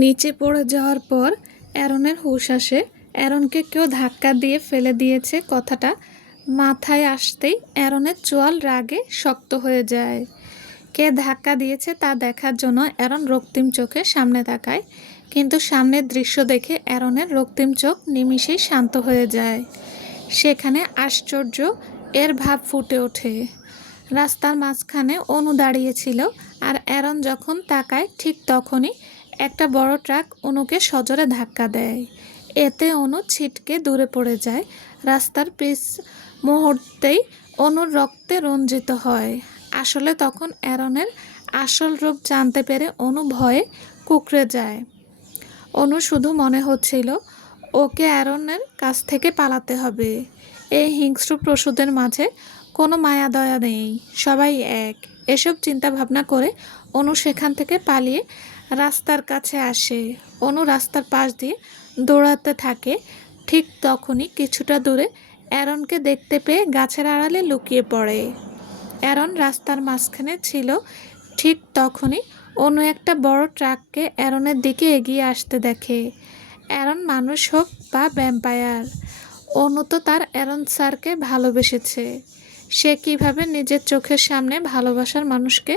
নিচে পড়ে যাওয়ার পর অ্যারনের হুঁশ আসে। অ্যারনকে কেউ ধাক্কা দিয়ে ফেলে দিয়েছে কথাটা মাথায় আসতেই অ্যারনের চোয়াল রাগে শক্ত হয়ে যায়। কে ধাক্কা দিয়েছে তা দেখার জন্য অ্যারন রক্তিম চোখে সামনে তাকায়, কিন্তু সামনের দৃশ্য দেখে অ্যারনের রক্তিম চোখ নিমিষেই শান্ত হয়ে যায়। সেখানে আশ্চর্য এর ভাব ফুটে ওঠে। রাস্তার মাঝখানে অনু দাঁড়িয়েছিল, আর অ্যারন যখন তাকায় ঠিক তখনই একটা বড় ট্রাক অনুকে সজোরে ধাক্কা দেয়। এতে অনু ছিটকে দূরে পড়ে যায়। রাস্তার পিচ মুহূর্তেই অনুর রক্তে রঞ্জিত হয়। আসলে তখন অ্যারনের আসল রূপ জানতে পেরে অনু ভয়ে কুঁকড়ে যায়। অনু শুধু মনে হচ্ছিল ওকে অ্যারনের কাছ থেকে পালাতে হবে। এই হিংস্র পশুদের মাঝে কোনো মায়া দয়া নেই, সবাই এক। এসব চিন্তা ভাবনা করে অনু সেখান থেকে পালিয়ে রাস্তার কাছে আসে। অনু রাস্তার পাশ দিয়ে দৌড়াতে থাকে। ঠিক তখনই কিছুটা দূরে অ্যারনকে দেখতে পেয়ে গাছের আড়ালে লুকিয়ে পড়ে। অ্যারন রাস্তার মাঝখানে ছিল। ঠিক তখনই অনু একটা বড় ট্রাককে অ্যারনের দিকে এগিয়ে আসতে দেখে। অ্যারন মানুষ হোক বা ভ্যাম্পায়ার, অনু তো তার অ্যারন স্যারকে ভালোবেসেছে। সে কিভাবে নিজের চোখের সামনে ভালোবাসার মানুষকে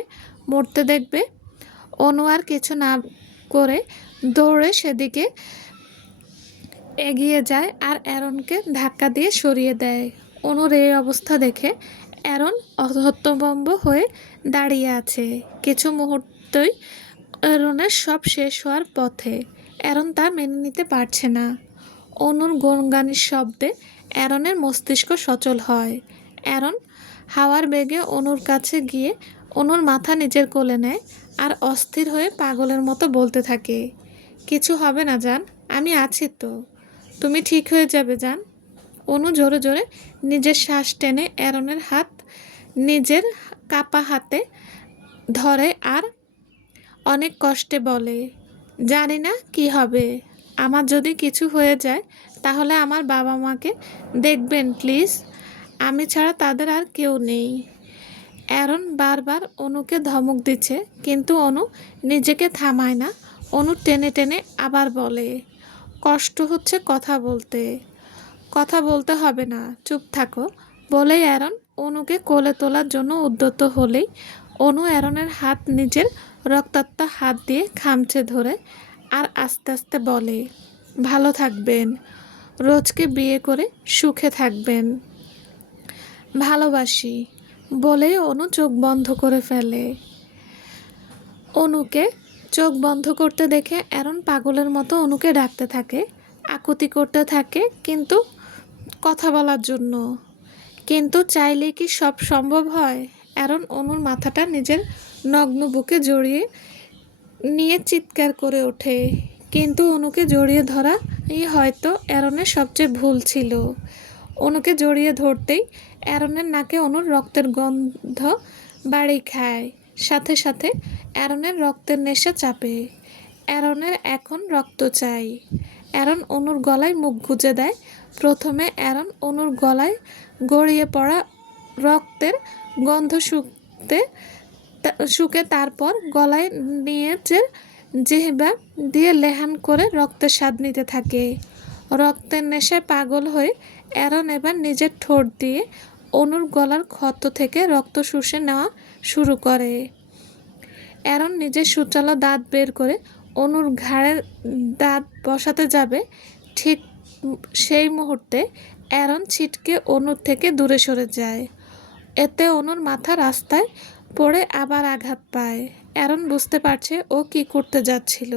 মরতে দেখবে? অনু আর কিছু না করে দৌড়ে সেদিকে এগিয়ে যায় আর অ্যারনকে ধাক্কা দিয়ে সরিয়ে দেয়। অনুর এই অবস্থা দেখে অ্যারন হতভম্ব হয়ে দাঁড়িয়ে আছে। কিছু মুহূর্তই অ্যারনের সব শেষ হওয়ার পথে। অ্যারন তা মেনে নিতে পারছে না। অনুর গুণগানের শব্দে অ্যারনের মস্তিষ্ক সচল হয়। অ্যারন হাওয়ার বেগে অনুর কাছে গিয়ে অনুর মাথা নিজের কোলে নেয় আর অস্থির হয়ে পাগলের মতো বলতে থাকে, কিছু হবে না জান, আমি আছি তো, তুমি ঠিক হয়ে যাবে জান। অনু জোরে জোরে নিজের শ্বাস টেনে অ্যারনের হাত নিজের কাপা হাতে ধরে আর অনেক কষ্টে বলে, জানি না কি হবে, আমার যদি কিছু হয়ে যায় তাহলে আমার বাবা মাকে দেখবেন প্লিজ, আমি ছাড়া তাদের আর কেউ নেই। অ্যারন বারবার অনুকে ধমক দিচ্ছে, কিন্তু অনু নিজেকে থামায় না। অনু টেনে টেনে আবার বলে, কষ্ট হচ্ছে কথা বলতে। কথা বলতে হবে না, চুপ থাকো, বলেই অ্যারন অনুকে কোলে তোলার জন্য উদ্যত হলেই অনু অ্যারনের হাত নিজের রক্তাক্ত হাত দিয়ে খামচে ধরে আর আস্তে আস্তে বলে, ভালো থাকবেন, রোজকে বিয়ে করে সুখে থাকবেন, ভালোবাসি, বলেই অনু চোখ বন্ধ করে ফেলে। অনুকে চোখ বন্ধ করতে দেখে অ্যারন পাগলের মতো অনুকে ডাকতে থাকে, আকুতি করতে থাকে, কিন্তু কথা বলার জন্য। কিন্তু চাইলে কি সব সম্ভব হয়? অ্যারন অনুর মাথাটা নিজের নগ্ন বুকে জড়িয়ে নিয়ে চিৎকার করে ওঠে, কিন্তু অনুকে জড়িয়ে ধরাই হয়তো অ্যারনের সবচেয়ে ভুল ছিল। অনুকে জড়িয়ে ধরতেই অ্যারনের নাকে অনুর রক্তের গন্ধ বাড়ি খায়, সাথে সাথে অ্যারনের রক্তের নেশা চাপে। অ্যারনের এখন রক্ত চাই। অ্যারন অনুর গলায় মুখ গুজে দেয়। প্রথমে অ্যারন অনুর গলায় গড়িয়ে পড়া রক্তের গন্ধ শুকে তারপর গলায় নিজের জিহ্বা দিয়ে লেহান করে রক্তের স্বাদ নিতে থাকে। রক্তের নেশায় পাগল হয়ে অ্যারন এবার নিজের ঠোঁট দিয়ে অনুর গলার ক্ষত থেকে রক্ত শুষে নেওয়া শুরু করে। অ্যারন নিজের সূচালো দাঁত বের করে অনুর ঘাড়ে দাঁত বসাতে যাবে, ঠিক সেই মুহূর্তে অ্যারন ছিটকে অনুর থেকে দূরে সরে যায়। এতে অনুর মাথা রাস্তায় পড়ে আবার আঘাত পায়। অ্যারন বুঝতে পারছে ও কি করতে যাচ্ছিল।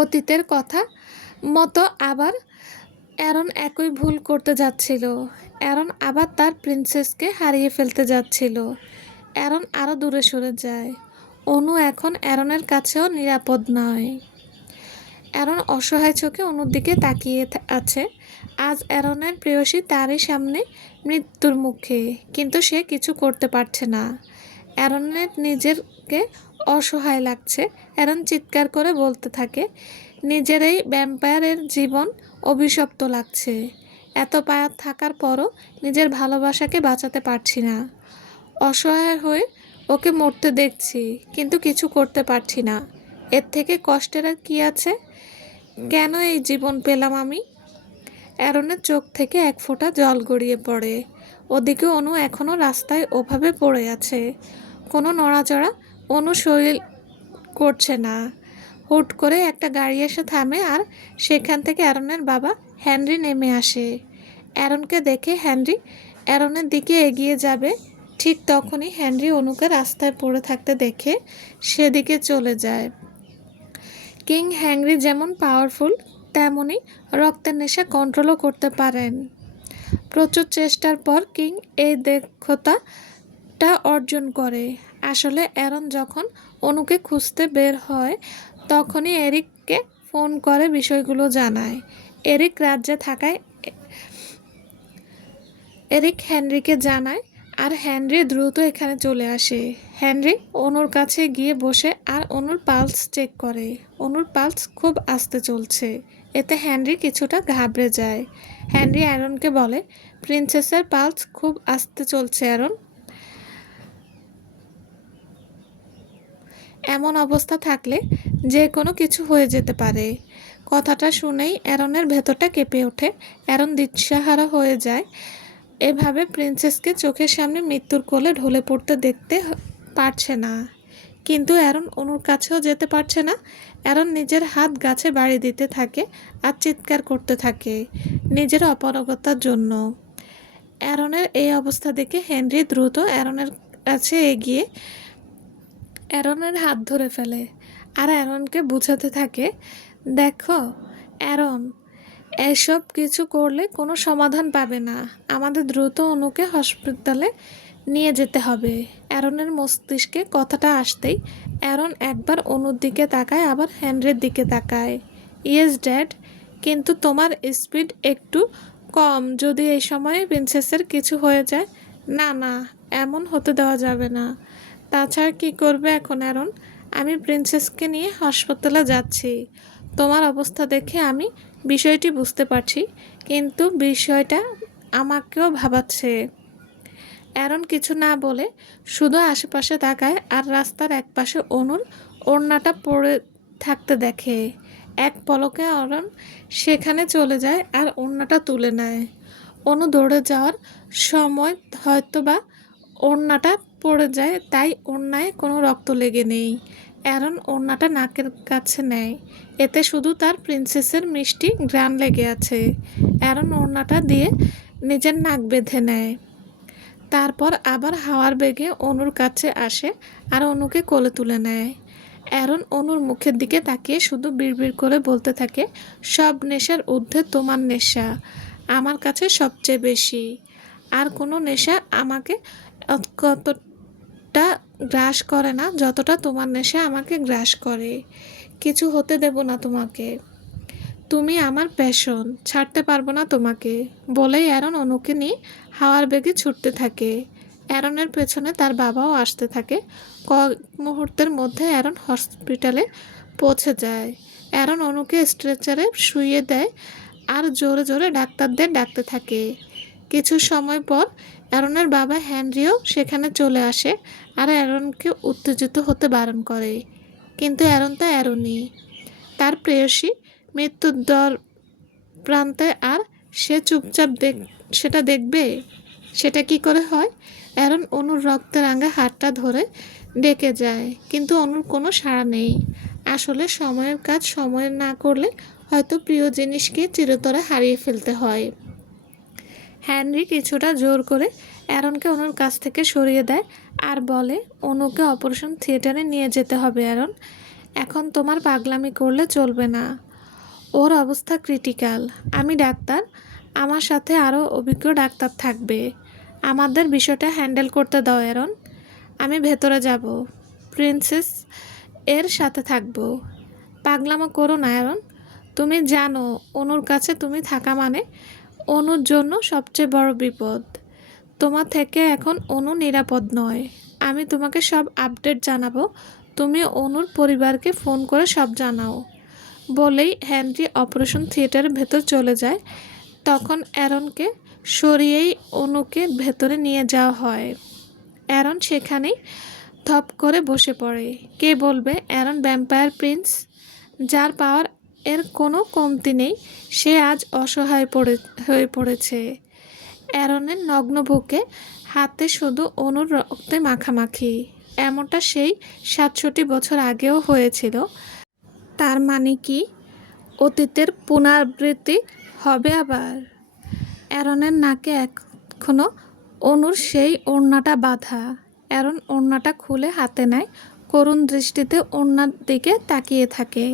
অতীতের কথা মতো আবার অ্যারন একই ভুল করতে যাচ্ছিল। অ্যারন আবার তার প্রিন্সেসকে হারিয়ে ফেলতে যাচ্ছিল। অ্যারন আরও দূরে সরে যায়। অনু এখন অ্যারনের কাছেও নিরাপদ নয়। অ্যারন অসহায় চোখে অনুর দিকে তাকিয়ে আছে। আজ অ্যারনের প্রেয়সী তারই সামনে মৃত্যুর মুখে, কিন্তু সে কিছু করতে পারছে না। অ্যারনের নিজেকে অসহায় লাগছে। অ্যারন চিৎকার করে বলতে থাকে, নিজের এই ভ্যাম্পায়ারের জীবন অভিশপ্ত লাগছে। এত পায়ার থাকার পরও নিজের ভালোবাসাকে বাঁচাতে পারছি না। অসহায় হয়ে ওকে মরতে দেখছি, কিন্তু কিছু করতে পারছি না। এর থেকে কষ্টের আর কি আছে? কেন এই জীবন পেলাম আমি? অ্যারনের চোখ থেকে এক ফোঁটা জল গড়িয়ে পড়ে। ওদিকে অনু এখনো রাস্তায় ওভাবে পড়ে আছে, কোনো নড়াচড়া অনু শরীর করছে না। হুট করে একটা গাড়ি এসে থামে আর সেখান থেকে অ্যারনের বাবা হেনরি নেমে আসে। অ্যারনকে দেখে হেনরি অ্যারনের দিকে এগিয়ে যাবে, ঠিক তখনই হেনরি অনুকে রাস্তায় পড়ে থাকতে দেখে সেদিকে চলে যায়। কিং হেনরি যেমন পাওয়ারফুল, তেমনই রক্তের নেশা কন্ট্রোলও করতে পারেন। প্রচুর চেষ্টার পর কিং এই দক্ষতাটা অর্জন করে। আসলে অ্যারন যখন অনুকে খুঁজতে বের হয় তখনই এরিককে ফোন করে বিষয়গুলো জানায়। এরিক রাজ্যে থাকায় এরিক হেনরিকে জানায় আর হেনরি দ্রুত এখানে চলে আসে। হেনরি অনুর কাছে গিয়ে বসে আর অনুর পালস চেক করে। অনুর পালস খুব আস্তে চলছে। এতে হেনরি কিছুটা ঘাবড়ে যায়। হেনরি অ্যারনকে বলে, প্রিন্সেসের পালস খুব আস্তে চলছে অ্যারন, এমন অবস্থা থাকলে যে কোনো কিছু হয়ে যেতে পারে। কথাটা শুনেই অ্যারনের ভেতরটা কেঁপে ওঠে। অ্যারন দিশেহারা হয়ে যায়। এভাবে প্রিন্সেসকে চোখের সামনে মৃত্যুর কোলে ঢলে পড়তে দেখতে পারছে না। কিন্তু অ্যারন অনুর কাছেও যেতে পারছে না। অ্যারন নিজের হাত গাছে বাড়ি দিতে থাকে আর চিৎকার করতে থাকে নিজের অপারগতার জন্য। অ্যারনের এই অবস্থা দেখে হেনরি দ্রুত অ্যারনের কাছে এগিয়ে অ্যারনের হাত ধরে ফেলে আর অ্যারনকে বুঝাতে থাকে, দেখো অ্যারন, এসব কিছু করলে কোনো সমাধান পাবে না। আমাদের দ্রুত অনুকে হসপিটালে নিয়ে যেতে হবে। অ্যারনের মস্তিষ্কে কথাটা আসতেই অ্যারন একবার অনুর দিকে তাকায়, আবার হেনরির দিকে তাকায়। ইয়েস ড্যাড, কিন্তু তোমার স্পিড একটু কম। যদি এই সময়ে প্রিন্সেসের কিছু হয়ে যায়। না না, এমন হতে দেওয়া যাবে না। তাছাড়া কি করবে এখন অ্যারন? আমি প্রিন্সেসকে নিয়ে হাসপাতালে যাচ্ছি। তোমার অবস্থা দেখে আমি বিষয়টি বুঝতে পারছি, কিন্তু বিষয়টা আমাকেও ভাবাচ্ছে। অ্যারন কিছু না বলে শুধু আশেপাশে তাকায় আর রাস্তার একপাশে অনুর ওড়নাটা পড়ে থাকতে দেখে। এক পলকে অ্যারন সেখানে চলে যায় আর ওড়নাটা তুলে নেয়। অনু দৌড়ে যাওয়ার সময় হয়তোবা ওড়নাটা পড়ে যায়, তাই ওড়নায় কোনো রক্ত লেগে নেই। অ্যারন ওড়নাটা নাকের কাছে নেয়, এতে শুধু তার প্রিন্সেসের মিষ্টি ঘ্রাণ লেগে আছে। অ্যারন ওড়নাটা দিয়ে নিজের নাক বেঁধে নেয়। তারপর আবার হাওয়ার বেগে অনুর কাছে আসে আর অনুকে কোলে তুলে নেয়। অ্যারন অনুর মুখের দিকে তাকিয়ে শুধু বিড়বিড় করে বলতে থাকে, সব নেশার ঊর্ধ্বে তোমার নেশা আমার কাছে সবচেয়ে বেশি। আর কোনো নেশা আমাকে কতটা গ্রাস করে না যতটা তোমার নেশা আমাকে গ্রাস করে। কিছু হতে দেব না তোমাকে, তুমি আমার প্যাশন, ছাড়তে পারবো না তোমাকে। বলেই অ্যারন অনুকে নিয়ে হাওয়ার বেগে ছুটতে থাকে। অ্যারনের পেছনে তার বাবাও আসতে থাকে। কয়েক মুহূর্তের মধ্যে অ্যারন হসপিটালে পৌঁছে যায়। অ্যারন অনুকে স্ট্রেচারে শুইয়ে দেয় আর জোরে জোরে ডাক্তারদের ডাকতে থাকে। কিছু সময় পর অ্যারনের বাবা হেনরিও সেখানে চলে আসে আর অ্যারনকে উত্তেজিত হতে বারণ করে। কিন্তু অ্যারন তো অ্যারনই, তার প্রেয়সী মৃত্যুর দর প্রান্তে, আর সে চুপচাপ সেটা দেখবে? সেটা কি করে হয়? অ্যারন অনুর রক্তে রাঙা হাতটা ধরে ডেকে যায়, কিন্তু অনুর কোনো সাড়া নেই। আসলে সময়ের কাজ সময়ে না করলে হয়তো প্রিয় জিনিসকে চিরতরে হারিয়ে ফেলতে হয়। হেনরি কিছুটা জোর করে অ্যারনকে অনুর কাছ থেকে সরিয়ে দেয় আর বলে, অনুকে অপারেশন থিয়েটারে নিয়ে যেতে হবে অ্যারন, এখন তোমার পাগলামি করলে চলবে না। ওর অবস্থা ক্রিটিক্যাল। আমি ডাক্তার, আমার সাথে আরও অভিজ্ঞ ডাক্তার থাকবে। আমাদের বিষয়টা হ্যান্ডেল করতে দাও অ্যারন। আমি ভেতরে যাব, প্রিন্সেস এর সাথে থাকবো। পাগলামো করো না অ্যারন, তুমি জানো অনুর কাছে তুমি থাকা মানে অনুর জন্য সবচেয়ে বড় বিপদ। তোমার থেকে এখন অনু নিরাপদ নয়। আমি তোমাকে সব আপডেট জানাবো, তুমি অনুর পরিবারকে ফোন করে সব জানাও। বলেই হেনরি অপারেশন থিয়েটারের ভেতর চলে যায়। তখন অ্যারনকে সরিয়েই অনুকে ভেতরে নিয়ে যাওয়া হয়। অ্যারন সেখানেই ধপ করে বসে পড়ে। কে বলবে অ্যারন ভ্যাম্পায়ার প্রিন্স? যার পাওয়ার এর কোনো কমতি নেই, সে আজ অসহায় হয়ে পড়েছে। অ্যারনের নগ্ন বুকে হাতে শুধু অনুর রক্তে মাখামাখি। এমনটা সেই ৬৭ বছর আগেও হয়েছিল। তার মানে কি অতীতের পুনরাবৃত্তি হবে আবার? অ্যারনের নাকে এখনো অনুর সেই ওড়নাটা বাঁধা। অ্যারন ওড়নাটা খুলে হাতে নেয়, করুণ দৃষ্টিতে ওড়নার দিকে তাকিয়ে থাকে।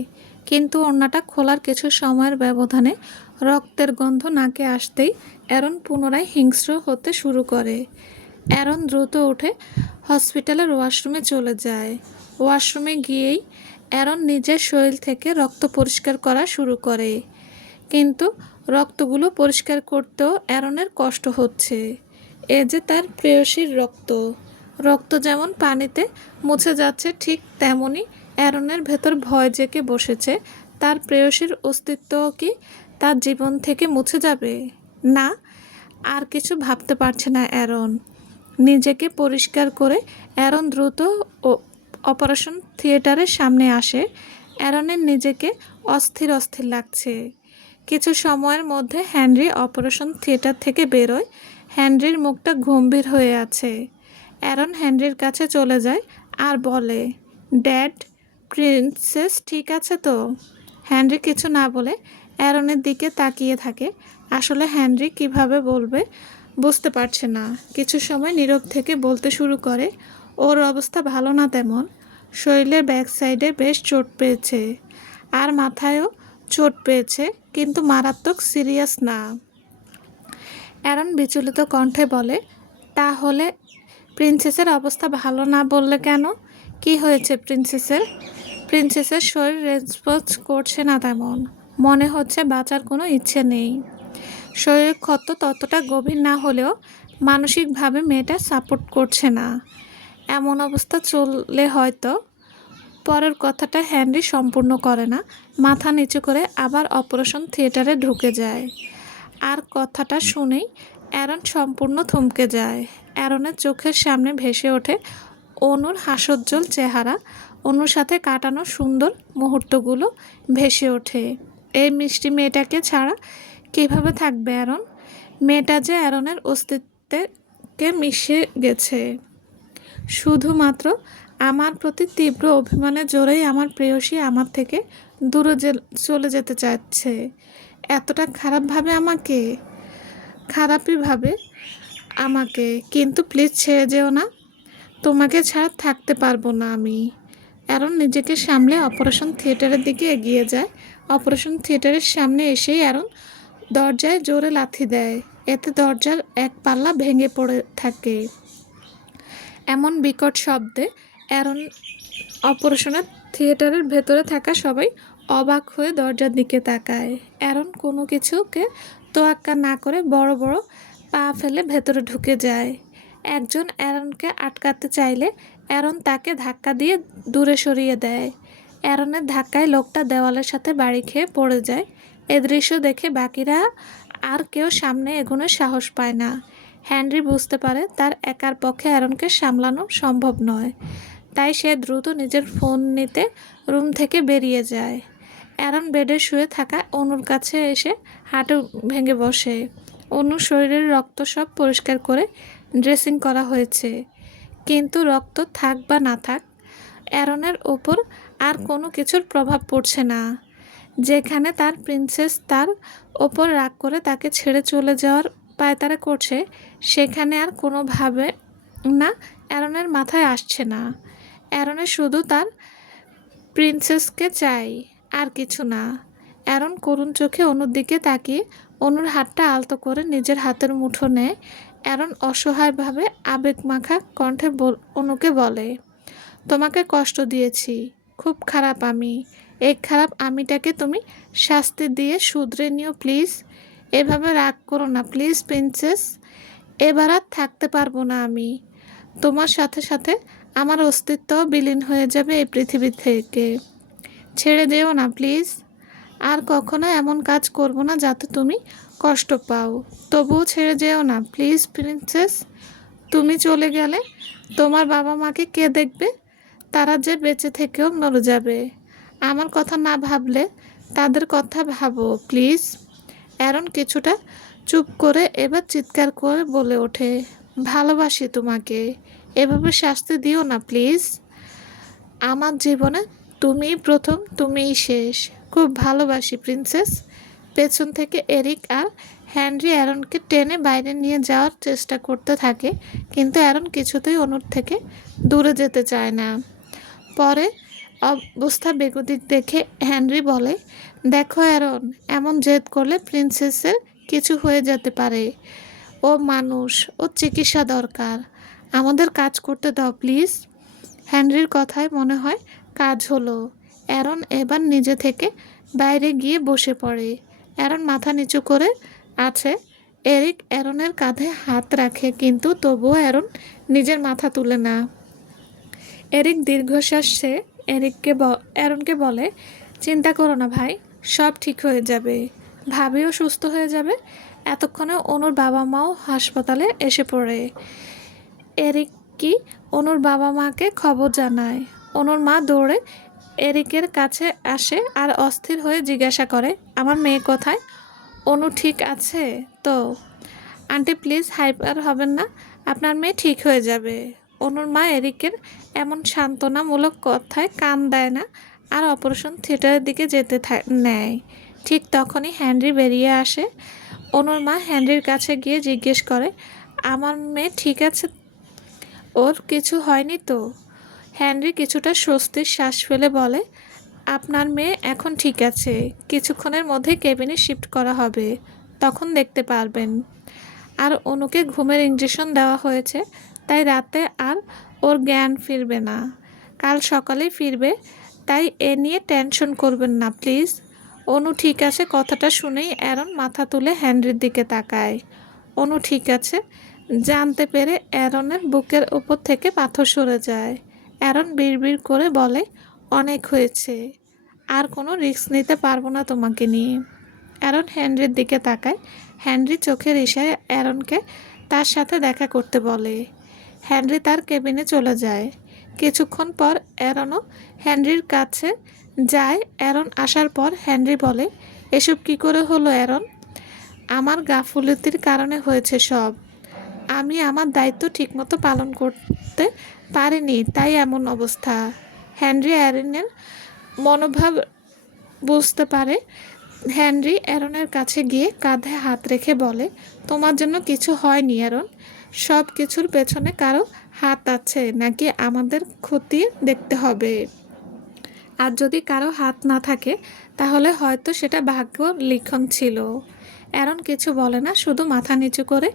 কিন্তু ওড়নাটা খোলার কিছু সময়ের ব্যবধানে রক্তের গন্ধ নাকে আসতেই অ্যারন পুনরায় হিংস্র হতে শুরু করে। অ্যারন দ্রুত উঠে হসপিটালের ওয়াশরুমে চলে যায়। ওয়াশরুমে গিয়েই অ্যারন নিজের শরীর থেকে রক্ত পরিষ্কার করা শুরু করে। কিন্তু রক্তগুলো পরিষ্কার করতেও অ্যারনের কষ্ট হচ্ছে। এ যে তার প্রেয়সীর রক্ত। রক্ত যেমন পানিতে মুছে যাচ্ছে, ঠিক তেমনি অ্যারনের ভেতর ভয় জেঁকে বসেছে। তার প্রেয়সীর অস্তিত্বও কি তার জীবন থেকে মুছে যাবে? না, আর কিছু ভাবতে পারছে না অ্যারন। নিজেকে পরিষ্কার করে অ্যারন দ্রুত অপারেশন থিয়েটারের সামনে আসে। অ্যারনের নিজেকে অস্থির অস্থির লাগছে। কিছু সময়ের মধ্যে হেনরি অপারেশন থিয়েটার থেকে বেরোয়। হেনরির মুখটা গম্ভীর হয়ে আছে। অ্যারন হেনরির কাছে চলে যায় আর বলে, ড্যাড, প্রিন্সেস ঠিক আছে তো? হেনরি কিছু না বলে অ্যারনের দিকে তাকিয়ে থাকে। আসলে হেনরি কিভাবে বলবে বুঝতে পারছে না। কিছু সময় নীরব থেকে বলতে শুরু করে, ওর অবস্থা ভালো না তেমন। শরীরের ব্যাক সাইডে বেশ চোট পেয়েছে, আর মাথায়ও চোট পেয়েছে, কিন্তু মারাত্মক সিরিয়াস না। অ্যারন বিচলিত কণ্ঠে বলে, তাহলে প্রিন্সেসের অবস্থা ভালো না বললে কেন? কি হয়েছে প্রিন্সেসের? প্রিন্সেসের শরীর রেসপন্স করছে না তেমন। মনে হচ্ছে বাঁচার কোনো ইচ্ছে নেই। শরীরের ক্ষত ততটা গভীর না হলেও মানসিকভাবে মেয়েটা সাপোর্ট করছে না। এমন অবস্থা চললে হয়তো। পরের কথাটা হেনরি সম্পূর্ণ করে না। মাথা নিচু করে আবার অপারেশন থিয়েটারে ঢুকে যায়। আর কথাটা শুনেই অ্যারন সম্পূর্ণ থমকে যায়। অ্যারনের চোখের সামনে ভেসে ওঠে অনুর হাস্যোজ্জ্বল চেহারা। অনুর সাথে কাটানো সুন্দর মুহূর্তগুলো ভেসে ওঠে। এই মিষ্টি মেয়েটাকে ছাড়া কীভাবে থাকবে অ্যারন? মেয়েটা যে অ্যারনের অস্তিত্বকে মিশে গেছে। শুধুমাত্র আমার প্রতি তীব্র অভিমানের জোরেই আমার প্রেয়সী আমার থেকে দূরে চলে যেতে চাচ্ছে। এতটা খারাপভাবে আমাকে? খারাপই ভাবে আমাকে। কিন্তু প্লিজ ছেড়ে যেও না। তোমাকে ছাড়া থাকতে পারবো না আমি। অ্যারন নিজেকে সামলে অপারেশন থিয়েটারের দিকে এগিয়ে যায়। অপারেশন থিয়েটারের সামনে এসেই অ্যারন দরজায় জোরে লাথি দেয়। এতে দরজার এক পাল্লা ভেঙে পড়ে থাকে। এমন বিকট শব্দে অ্যারন অপারেশনের থিয়েটারের ভেতরে থাকা সবাই অবাক হয়ে দরজার দিকে তাকায়। অ্যারন কোনো কিছুকে তোয়াক্কা না করে বড় বড় পা ফেলে ভেতরে ঢুকে যায়। একজন অ্যারনকে আটকাতে চাইলে অ্যারন তাকে ধাক্কা দিয়ে দূরে সরিয়ে দেয়। অ্যারনের ধাক্কায় লোকটা দেওয়ালের সাথে বাড়ি খেয়ে পড়ে যায়। এ দৃশ্য দেখে বাকিরা আর কেউ সামনে এগোনোর সাহস পায় না। হেনরি বুঝতে পারে তার একার পক্ষে অ্যারনকে সামলানো সম্ভব নয়। তাই সে দ্রুত নিজের ফোন নিতে রুম থেকে বেরিয়ে যায়। অ্যারন বেডে শুয়ে থাকা অনুর কাছে এসে হাঁটু ভেঙে বসে। অনুর শরীরের রক্ত সব পরিষ্কার করে ড্রেসিং করা হয়েছে। কিন্তু রক্ত থাক বা না থাক, অ্যারনের ওপর আর কোনো কিছুর প্রভাব পড়ছে না। যেখানে তার প্রিন্সেস তার ওপর রাগ করে তাকে ছেড়ে চলে যাওয়ার পায়তারা করছে, সেখানে আর কোনোভাবে না অ্যারনের মাথায় আসছে না। অ্যারনের শুধু তার প্রিন্সেসকে চাই, আর কিছু না। অ্যারন করুণ চোখে অনুর দিকে তাকিয়ে অনুর হাতটা আলতো করে নিজের হাতের মুঠো নেয়। অ্যারন অসহায়ভাবে আবেগমাখা কণ্ঠে অনুকে বলে, তোমাকে কষ্ট দিয়েছি, খুব খারাপ আমি। এই খারাপ আমিটাকে তুমি শাস্তি দিয়ে শুধরে নিও প্লিজ। এভাবে রাগ করো না প্লিজ প্রিন্সেস। এবার আর থাকতে পারবো না আমি। তোমার সাথে সাথে আমার অস্তিত্ব বিলীন হয়ে যাবে এই পৃথিবী থেকে। ছেড়ে যেও না প্লিজ। আর কখনো এমন কাজ করব না যাতে তুমি কষ্ট পাও। তবুও ছেড়ে যেও না প্লিজ প্রিন্সেস। তুমি চলে গেলে তোমার বাবা মাকে কে দেখবে? তারা যে বেঁচে থেকেও মরে যাবে। আমার কথা না ভাবলে তাদের কথা ভাবো প্লিজ। অ্যারন কিছুটা চুপ করে এবার চিৎকার করে বলে ওঠে, ভালোবাসি তোমাকে, এভাবে শাস্তি দিও না প্লিজ। আমার জীবনে তুমিই প্রথম, তুমিই শেষ। খুব ভালোবাসি প্রিন্সেস। পেছন থেকে এরিক আর হেনরি অ্যারনকে টেনে বাইরে নিয়ে যাওয়ার চেষ্টা করতে থাকে, কিন্তু অ্যারন কিছুতেই অনুর থেকে দূরে যেতে চায় না। পরে অবস্থা বেগতিক দেখে হেনরি বলে, দেখো অ্যারন, এমন জেদ করলে প্রিন্সেসের কিছু হয়ে যেতে পারে। ও মানুষ, ও চিকিৎসা দরকার। আমাদের কাজ করতে দাও প্লিজ। হেনরির কথায় মনে হয় কাজ হলো। অ্যারন এবার নিজে থেকে বাইরে গিয়ে বসে পড়ে। অ্যারন মাথা নিচু করে আছে। এরিক অ্যারনের কাঁধে হাত রাখে, কিন্তু তবুও অ্যারন নিজের মাথা তুলে না। এরিক দীর্ঘশ্বাসে অ্যারনকে বলে, চিন্তা করো না ভাই, সব ঠিক হয়ে যাবে। ভাবিও সুস্থ হয়ে যাবে। এতক্ষণে অনুর বাবা মাও হাসপাতালে এসে পড়ে। এরিক কি অনুর বাবা মাকে খবর জানায়। অনুর মা দৌড়ে এরিকের কাছে আসে আর অস্থির হয়ে জিজ্ঞাসা করে, আমার মেয়ে কোথায়? অনু ঠিক আছে তো? আন্টি প্লিজ হাইপার হবেন না, আপনার মেয়ে ঠিক হয়ে যাবে। অনুর মা এরিকের এমন সান্ত্বনামূলক কথায় কান দেয় না আর অপারেশন থিয়েটারের দিকে যেতে নেয়। ঠিক তখনই হেনরি বেরিয়ে আসে। অনুর মা হেনরির কাছে গিয়ে জিজ্ঞেস করে, আমার মেয়ে ঠিক আছে? ওর কিছু হয়নি তো? হেনরি কিছুটা স্বস্তির শ্বাস ফেলে বলে, আপনার মেয়ে এখন ঠিক আছে। কিছুক্ষণের মধ্যে কেবিনে শিফট করা হবে, তখন দেখতে পারবেন। আর অনুকে ঘুমের ইঞ্জেকশন দেওয়া হয়েছে, তাই রাতে আর ওর জ্ঞান ফিরবে না। কাল সকালেই ফিরবে, তাই এ নিয়ে টেনশন করবেন না প্লিজ। অনু ঠিক আছে কথাটা শুনেই অ্যারন মাথা তুলে হেনরির দিকে তাকায়। অনু ঠিক আছে জানতে পেরে অ্যারনের বুকের উপর থেকে পাথর সরে যায়। অ্যারন বিড়বিড় করে বলে, অনেক হয়েছে, আর কোনো রিস্ক নিতে পারবো না তোমাকে নিয়ে। অ্যারন হেনরির দিকে তাকায়। হেনরি চোখের ইশারায় অ্যারনকে তার সাথে দেখা করতে বলে। হেনরি তার কেবিনে চলে যায়। কিছুক্ষণ পর অ্যারনও হেনরির কাছে যায়। অ্যারন আসার পর হেনরি বলে, এসব কি করে হলো অ্যারন? আমার গাফুলতির কারণে হয়েছে সব। আমি আমার দায়িত্ব ঠিকমতো পালন করতে পারিনি, তাই এমন অবস্থা। হেনরি অ্যারনের মনোভাব বুঝতে পারে। হেনরি অ্যারনের কাছে গিয়ে কাঁধে হাত রেখে বলে, তোমার জন্য কিছু হয়নি অ্যারন। সব কিছুর পেছনে কারো হাত আছে নাকি আমাদের খতিয়ে দেখতে হবে। আর যদি কারো হাত না থাকে তাহলে হয়তো সেটা ভাগ্য লিখন ছিল। অ্যারন কিছু বলে না, শুধু মাথা নিচু করে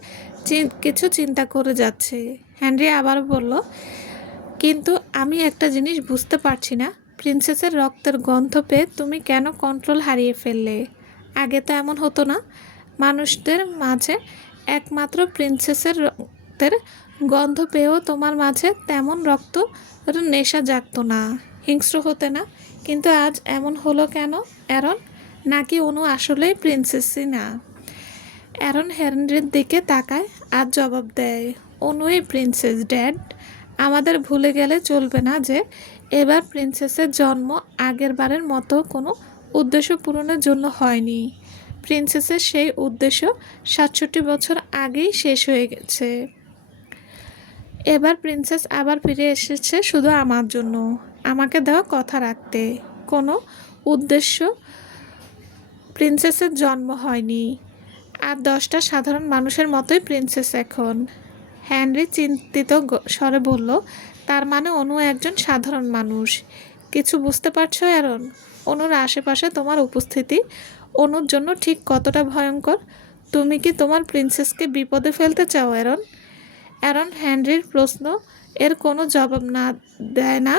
কিছু চিন্তা করে যাচ্ছে। হেনরি আবার বলল, কিন্তু আমি একটা জিনিস বুঝতে পারছি না, প্রিন্সেসের রক্তের গন্ধ পেয়ে তুমি কেন কন্ট্রোল হারিয়ে ফেললে? আগে তো এমন হতো না। মানুষদের মাঝে একমাত্র প্রিন্সেসের রক্তের গন্ধ পেয়েও তোমার মাঝে তেমন রক্ত নেশা জাগতো না, হিংস্র হতে না। কিন্তু আজ এমন হলো কেন অ্যারন? নাকি অনু আসলেই প্রিন্সেসই না? অ্যারন হেনরির দিকে তাকায় আর জবাব দেয়, অনুই প্রিন্সেস ড্যাড। আমাদের ভুলে গেলে চলবে না যে এবার প্রিন্সেসের জন্ম আগের বারের মতো কোনো উদ্দেশ্য পূরণের জন্য হয়নি। প্রিন্সেসের সেই উদ্দেশ্য ৬৭ বছর আগেই শেষ হয়ে গেছে। এবার প্রিন্সেস আবার ফিরে এসেছে শুধু আমার জন্য, আমাকে দেওয়া কথা রাখতে। কোনো উদ্দেশ্য প্রিন্সেসের জন্ম হয়নি। আর 10টা সাধারণ মানুষের মতোই প্রিন্সেস এখন। হেনরি চিন্তিত স্বরে বলল, তার মানে অনু একজন সাধারণ মানুষ। কিছু বুঝতে পারছো অ্যারন? অনুর আশেপাশে তোমার উপস্থিতি অনুর জন্য ঠিক কতটা ভয়ঙ্কর? তুমি কি তোমার প্রিন্সেসকে বিপদে ফেলতে চাও অ্যারন? অ্যারন হেনরির প্রশ্ন এর কোনো জবাব না দেয় না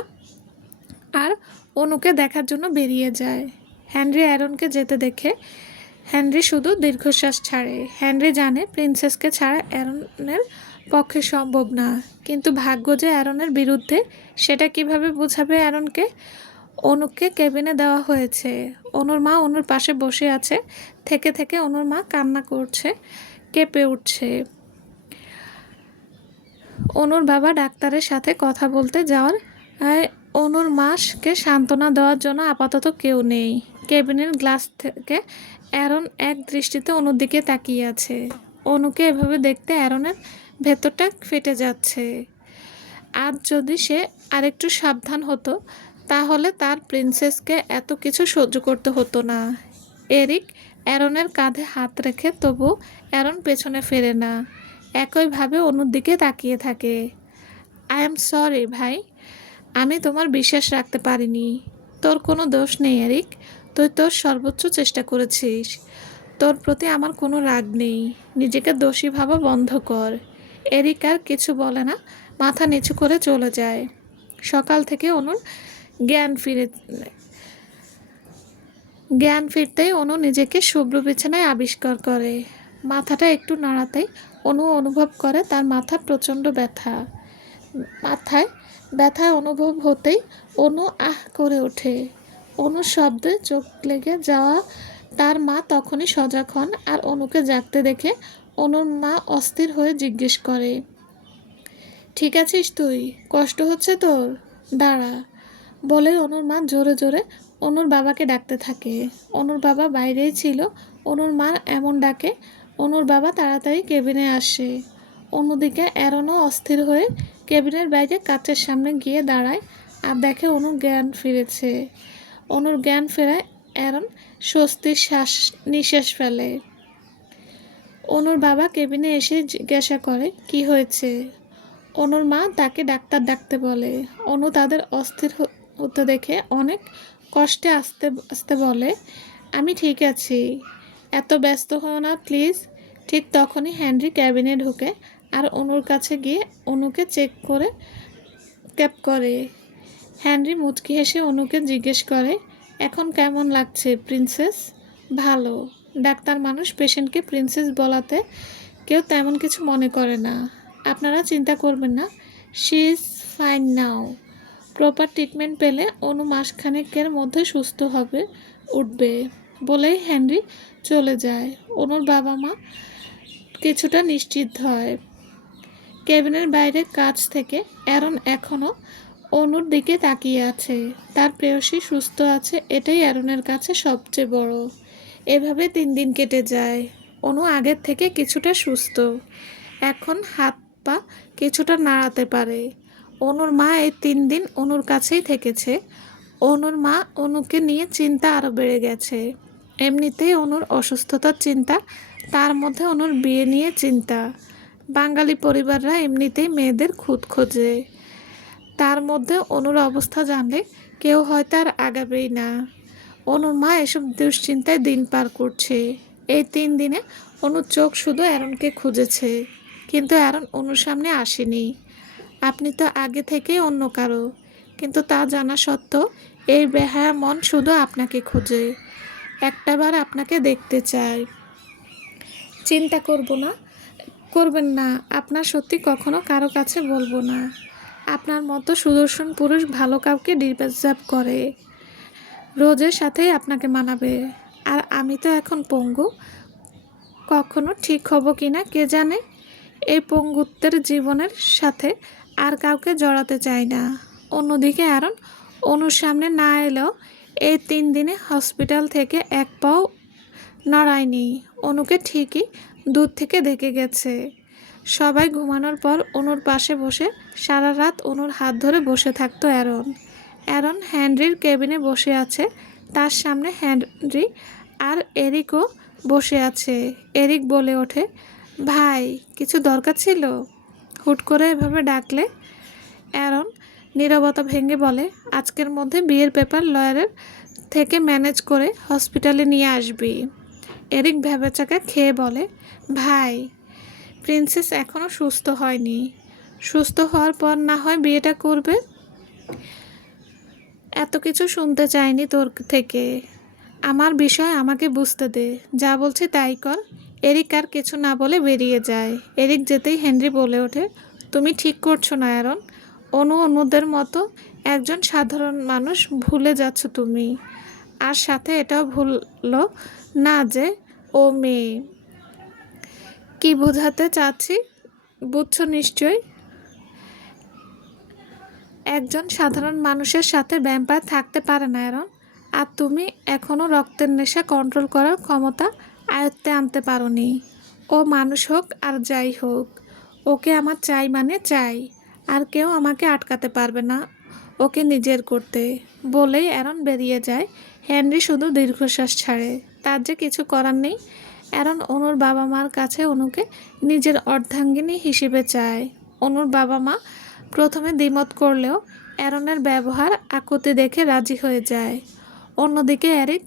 আর অনুকে দেখার জন্য বেরিয়ে যায়। হেনরি অ্যারনকে যেতে দেখে হেনরি শুধু দীর্ঘশ্বাস ছাড়ে। হেনরি জানে প্রিন্সেসকে ছাড়া অ্যারনের পক্ষে সম্ভব না, কিন্তু ভাগ্য যে অ্যারনের বিরুদ্ধে সেটা কিভাবে বোঝাবে অ্যারনকে? অনুকে কেবিনে দেওয়া হয়েছে। অনুর মা অনুর পাশে বসে আছে। থেকে থেকে অনুর মা কান্না করছে, কেঁপে উঠছে। অনুর বাবা ডাক্তারের সাথে কথা বলতে যাওয়ার আহ, অনুর মাকে সান্ত্বনা দেওয়ার জন্য আপাতত কেউ নেই। কেবিনের গ্লাস থেকে অ্যারন এক দৃষ্টিতে অনুর দিকে তাকিয়ে আছে। অনুকে এভাবে দেখতে অ্যারনের ভেতরটা ফেটে যাচ্ছে। আজ যদি সে আরেকটু সাবধান হতো তাহলে তার প্রিন্সেসকে এত কিছু সহ্য করতে হতো না। এরিক অ্যারনের কাঁধে হাত রেখে তবু অ্যারন পেছনে ফেরে না, একইভাবে অনুর দিকে তাকিয়ে থাকে। আই এম সরি ভাই, আমি তোমার বিশ্বাস রাখতে পারিনি। তোর কোনো দোষ নেই এরিক, তুই তোর সর্বোচ্চ চেষ্টা করেছিস। তোর প্রতি আমার কোনো রাগ নেই, নিজেকে দোষী ভাবা বন্ধ কর। এরিক আর কিছু বলে না, মাথা নিচু করে চলে যায়। সকাল থেকে অনুর জ্ঞান ফিরে জ্ঞান ফিরতেই অনু নিজেকে শুভ্র বিছানায় আবিষ্কার করে। মাথাটা একটু নাড়াতেই অনু অনুভব করে তার মাথা প্রচণ্ড ব্যথা। মাথায় ব্যথা অনুভব হতেই অনু আহ করে ওঠে। অনুর শব্দে চোখ লেগে যাওয়া তার মা তখনই সজাগ হন আর অনুকে জাগতে দেখে অনুর মা অস্থির হয়ে জিজ্ঞেস করে, ঠিক আছিস তুই? কষ্ট হচ্ছে তোর? দাঁড়া। বলে অনুর মা জোরে জোরে অনুর বাবাকে ডাকতে থাকে। অনুর বাবা বাইরেই ছিল। অনুর মা এমন ডাকে অনুর বাবা তাড়াতাড়ি কেবিনে আসে। অন্যদিকে অ্যারনও অস্থির হয়ে কেবিনের বাইরে কাচের সামনে গিয়ে দাঁড়ায় আর দেখে অনুর জ্ঞান ফিরেছে। অনুর জ্ঞান ফেরায় অ্যারন স্বস্তির নিঃশ্বাস ফেলে। অনুর বাবা কেবিনে এসে জিজ্ঞাসা করে কি হয়েছে। অনুর মা তাকে ডাক্তার ডাকতে বলে। অনু তাদের অস্থির হতে দেখে অনেক কষ্টে আস্তে আস্তে বলে, আমি ঠিক আছি, এত ব্যস্ত হও না প্লিজ। ঠিক তখনই হেনরি ক্যাবিনে ঢুকে আর অনুর কাছে গিয়ে অনুকে চেক করে ক্যাপ করে। হেনরি মুচকি হেসে অনুকে জিজ্ঞেস করে, এখন কেমন লাগছে প্রিন্সেস? ভালো। ডাক্তার মানুষ পেশেন্টকে প্রিন্সেস বলাতে কেউ তেমন কিছু মনে করে না। আপনারা চিন্তা করবেন না, she is fine now. Proper treatment পেলে অনু মাসখানেকের মধ্যে সুস্থ হবে উঠবে বলেই হেনরি চলে যায়। অনুর বাবা মা কিছুটা নিশ্চিত হয়। কেবিনের বাইরে কাছ থেকে অ্যারন এখনও অনুর দিকে তাকিয়ে আছে। তার প্রেয়সী সুস্থ আছে, এটাই অ্যারনের কাছে সবচেয়ে বড়। এভাবে 3 দিন কেটে যায়। অনু আগের থেকে কিছুটা সুস্থ, এখন হাত পা কিছুটা নাড়াতে পারে। অনুর মা এই 3 দিন অনুর কাছেই থেকেছে। অনুর মা অনুকে নিয়ে চিন্তা আরও বেড়ে গেছে। এমনিতেই অনুর অসুস্থতার চিন্তা, তার মধ্যে অনুর বিয়ে নিয়ে চিন্তা। বাঙালি পরিবাররা এমনিতেই মেয়েদের খুঁত খোঁজে, তার মধ্যে অনুর অবস্থা জানলে কেউ হয়তো আর আগাবেই না। অনুর মা এসব দুশ্চিন্তায় দিন পার করছে। এই 3 দিনে অনুর চোখ শুধু অ্যারনকে খুঁজেছে, কিন্তু অ্যারন অনুর সামনে আসেনি। আপনি তো আগে থেকেই অন্য কারো, কিন্তু তা জানা সত্ত্বেও এই বেহায়া মন শুধু আপনাকে খোঁজে, একটাবার আপনাকে দেখতে চায়। চিন্তা করবেন না, আপনার সত্যি কখনো কারো কাছে বলবো না। আপনার মতো সুদর্শন পুরুষ ভালো কাউকে ডিজার্ভ করে, রোজের সাথেই আপনাকে মানাবে। আর আমি তো এখন পঙ্গু, কখনো ঠিক হব কিনা কে জানে। এই পঙ্গুত্বের জীবনের সাথে আর কাউকে জড়াতে চাই না। অন্যদিকে অ্যারন অনুর সামনে না এলেও এই 3 দিনে হসপিটাল থেকে এক পাও নড়ায়নি। অনুকে ঠিকই দূর থেকে দেখে গেছে। সবাই ঘুমানোর পর অনুর পাশে বসে সারা রাত অনুর হাত ধরে বসে থাকতো অ্যারন। অ্যারন হেনরির কেবিনে বসে আছে, তার সামনে হেনরি আর এরিকও বসে আছে। এরিক বলে ওঠে, ভাই কিছু দরকার ছিল? হুট করে এভাবে ডাকলে? অ্যারন নীরবতা ভেঙে বলে, আজকের মধ্যে বিয়ের পেপার লয়ারের থেকে ম্যানেজ করে হসপিটালে নিয়ে আসবি। এরিক ভ্যাবাচাকা খেয়ে বলে, ভাই প্রিন্সেস এখনও সুস্থ হয়নি, সুস্থ হওয়ার পর না হয় বিয়েটা করবে। এত কিছু শুনতে চাইনি তোর থেকে, আমার বিষয় আমাকে বুঝতে দে, যা বলছি তাই কর। এরিক আর কিছু না বলে বেরিয়ে যায়। এরিক যেতেই হেনরি বলে ওঠে, তুমি ঠিক করছো না অ্যারন, অন্যদের মতো একজন সাধারণ মানুষ ভুলে যাচ্ছ তুমি। আর সাথে এটাও ভুললো না যে ও মেয়ে। কি বোঝাতে চাচ্ছি বুঝছো নিশ্চয়ই। একজন সাধারণ মানুষের সাথে ভ্যাম্পায়ার থাকতে পারে না অ্যারন। আর তুমি এখনও রক্তের নেশা কন্ট্রোল করার ক্ষমতা আয়ত্তে আনতে পারোনি। ও মানুষ হোক আর যাই হোক, ওকে আমার চাই মানে চাই। আর কেউ আমাকে আটকাতে পারবে না ওকে নিজের করতে। বলেই অ্যারন বেরিয়ে যায়। হেনরি শুধু দীর্ঘশ্বাস ছাড়ে। তার যে কিছু করার নেই। অ্যারন অনুর বাবা মার কাছে অনুকে নিজের অর্ধাঙ্গিনী হিসেবে চায়। অনুর বাবা মা প্রথমে দ্বিমত করলেও অ্যারনের ব্যবহার আকুতি দেখে রাজি হয়ে যায়। অন্যদিকে এরিক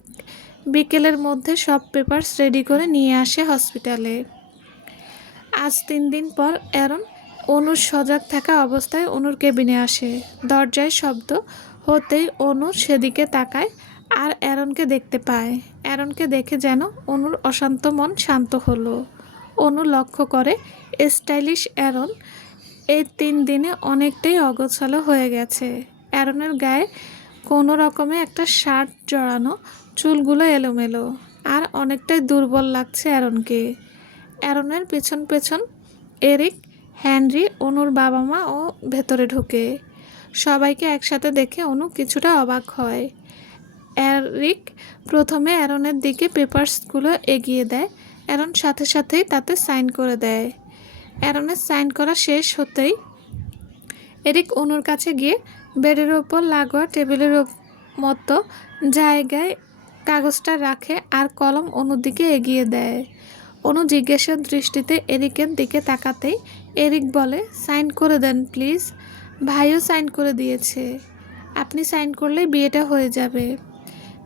বিকেলের মধ্যে সব পেপারস রেডি করে নিয়ে আসে হসপিটালে। আজ 3 দিন পর অ্যারন অনুর সজাগ থাকা অবস্থায় অনুর কেবিনে আসে। দরজায় শব্দ হতেই অনু সেদিকে তাকায় আর অ্যারনকে দেখতে পায়। অ্যারনকে দেখে যেন অনুর অশান্ত মন শান্ত হলো। অনু লক্ষ্য করে স্টাইলিশ অ্যারন এই 3 দিনে অনেকটাই অগোছালো হয়ে গেছে। অ্যারনের গায়ে কোনো রকমে একটা শার্ট জড়ানো, চুলগুলো এলোমেলো, আর অনেকটাই দুর্বল লাগছে অ্যারনকে। অ্যারনের পেছন পেছন এরিক, হেনরি, অনুর বাবা মা ও ভেতরে ঢোকে। সবাইকে একসাথে দেখে অনু কিছুটা অবাক হয়। এরিক প্রথমে অ্যারনের দিকে পেপারসগুলো এগিয়ে দেয়। অ্যারন সাথে সাথেই তাতে সাইন করে দেয়। অ্যারনের সাইন করা শেষ হতেই এরিক অনুর কাছে গিয়ে বেডের ওপর লাগোয়া টেবিলের মতো জায়গায় কাগজটা রাখে আর কলম অনুর দিকে এগিয়ে দেয়। অনু জিজ্ঞাসার দৃষ্টিতে এরিকের দিকে তাকাতেই এরিক বলে, সাইন করে দেন প্লিজ। ভাইও সাইন করে দিয়েছে। আপনি সাইন করলেই বিয়েটা হয়ে যাবে।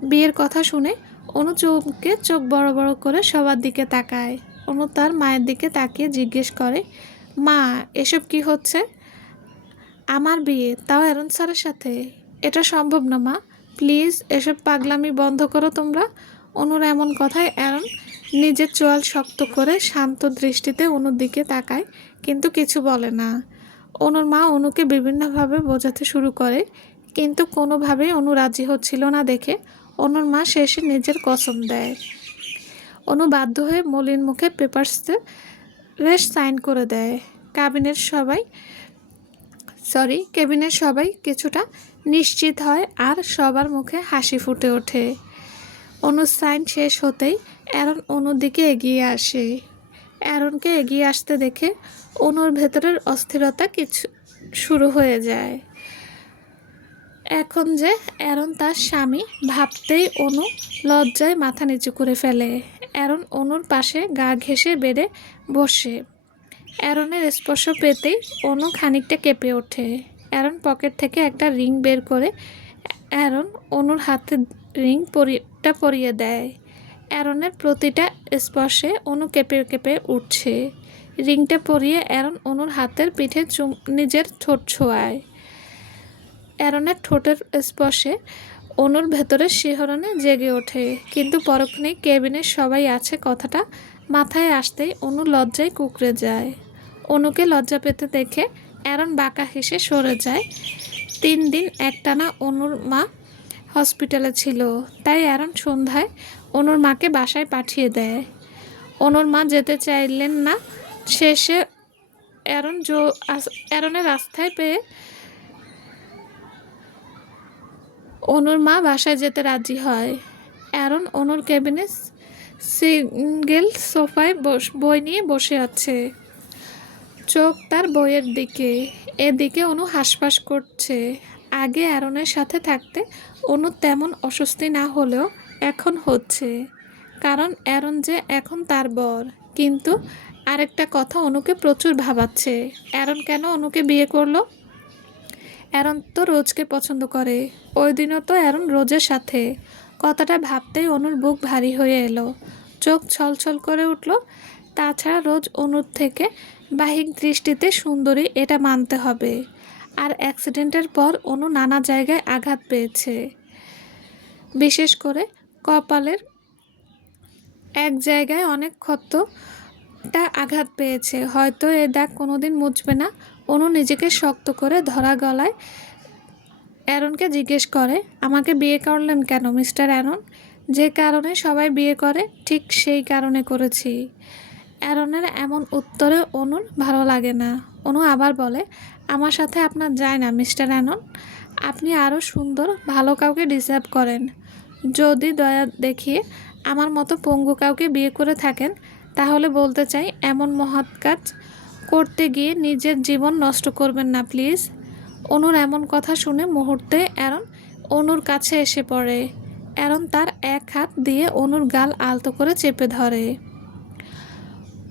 বিয়ের কথা শুনে অনু চমকে চোখ বড় বড় করে সবার দিকে তাকায়। অনু তার মায়ের দিকে তাকিয়ে জিজ্ঞেস করে, মা, এসব কি হচ্ছে? আমার বিয়ে, তাও অ্যারন স্যারের সাথে? এটা সম্ভব না মা, প্লিজ এসব পাগলামি বন্ধ করো তোমরা। অনুর এমন কথায় অ্যারন নিজের চোয়াল শক্ত করে শান্ত দৃষ্টিতে অনুর দিকে তাকায়, কিন্তু কিছু বলে না। অনুর মা অনুকে বিভিন্নভাবে বোঝাতে শুরু করে, কিন্তু কোনোভাবেই অনু রাজি হচ্ছিল না দেখে অনুর মা শেষে নিজের কসম দেয়। অনু বাধ্য হয়ে মলিন মুখে পেপারসে সাইন করে দেয়। কেবিনের সবাই কিছুটা নিশ্চিত হয় আর সবার মুখে হাসি ফুটে ওঠে। অনুর সাইন শেষ হতেই অ্যারন অনুর দিকে এগিয়ে আসে। অ্যারনকে এগিয়ে আসতে দেখে অনুর ভেতরের অস্থিরতা কিছু শুরু হয়ে যায়। এখন যে অ্যারন তার স্বামী ভাবতেই অনু লজ্জায় মাথা নিচু করে ফেলে। অ্যারন অনুর পাশে গা ঘেঁষে বেডে বসে। অ্যারনের স্পর্শ পেতেই অনু খানিকটা কেঁপে ওঠে। অ্যারন পকেট থেকে একটা রিং বের করে অ্যারন অনুর হাতে রিংটা পরিয়ে দেয়। অ্যারনের প্রতিটা স্পর্শে অনু কেঁপে কেঁপে উঠছে। রিংটা পরিয়ে অ্যারন অনুর হাতের পিঠে নিজের ঠোঁট ছোঁয়ায়। অ্যারনের ঠোঁটের স্পর্শে অনুর ভেতরের শিহরণে জেগে ওঠে, কিন্তু পরক্ষণেই কেবিনের সবাই আছে কথাটা মাথায় আসতেই অনু লজ্জায় কুঁকড়ে যায়। অনুকে লজ্জা পেতে দেখে অ্যারন বাঁকা হেসে সরে যায়। 3 দিন একটানা অনুর মা হসপিটালে ছিল, তাই অ্যারন সন্ধ্যায় অনুর মাকে বাসায় পাঠিয়ে দেয়। অনুর মা যেতে চাইলেন না। শেষে অ্যারনের রাস্তায় পেয়ে অনুর মা বাসায় যেতে রাজি হয়। অ্যারন অনুর কেবিনে সিঙ্গেল সোফায় বই নিয়ে বসে আছে, চোখ তার বইয়ের দিকে। এদিকে অনু হাঁসফাঁস করছে। আগে অ্যারনের সাথে থাকতে অনু তেমন অস্বস্তি না হলেও এখন হচ্ছে, কারণ অ্যারন যে এখন তার বর। কিন্তু আরেকটা কথা অনুকে প্রচুর ভাবাচ্ছে, অ্যারন কেন অনুকে বিয়ে করলো? অ্যারন তো রোজকে পছন্দ করে। ওই দিনও তো অ্যারন রোজের সাথে। কথাটা ভাবতেই অনুর বুক ভারী হয়ে এলো, চোখ ছলছল করে উঠল। তাছাড়া রোজ অনুর থেকে বাহ্যিক দৃষ্টিতে সুন্দরী, এটা মানতে হবে। আর অ্যাক্সিডেন্টের পর অনু নানা জায়গায় আঘাত পেয়েছে, বিশেষ করে কপালের এক জায়গায় অনেক ক্ষতটা আঘাত পেয়েছে। হয়তো এ দাগ কোনোদিন মুছবে না। অনু নিজেকে শক্ত করে ধরা গলায় অ্যারনকে জিজ্ঞেস করে, আমাকে বিয়ে করলেন কেন মিস্টার অ্যারন? যে কারণে সবাই বিয়ে করে, ঠিক সেই কারণে করেছি। অ্যারনের এমন উত্তরে অনুর ভালো লাগে না। অনু আবার বলে, আমার সাথে আপনার যায় না মিস্টার অ্যারন। আপনি আরও সুন্দর ভালো কাউকে ডিজার্ভ করেন। যদি দয়া দেখিয়ে আমার মতো পঙ্গু কাউকে বিয়ে করে থাকেন, তাহলে বলতে চাই এমন মহৎ কাজ করতে গিয়ে নিজের জীবন নষ্ট করবেন না প্লিজ। অনুর এমন কথা শুনে মুহূর্তে অ্যারন অনুর কাছে এসে পড়ে। অ্যারন তার এক হাত দিয়ে অনুর গাল আলতো করে চেপে ধরে।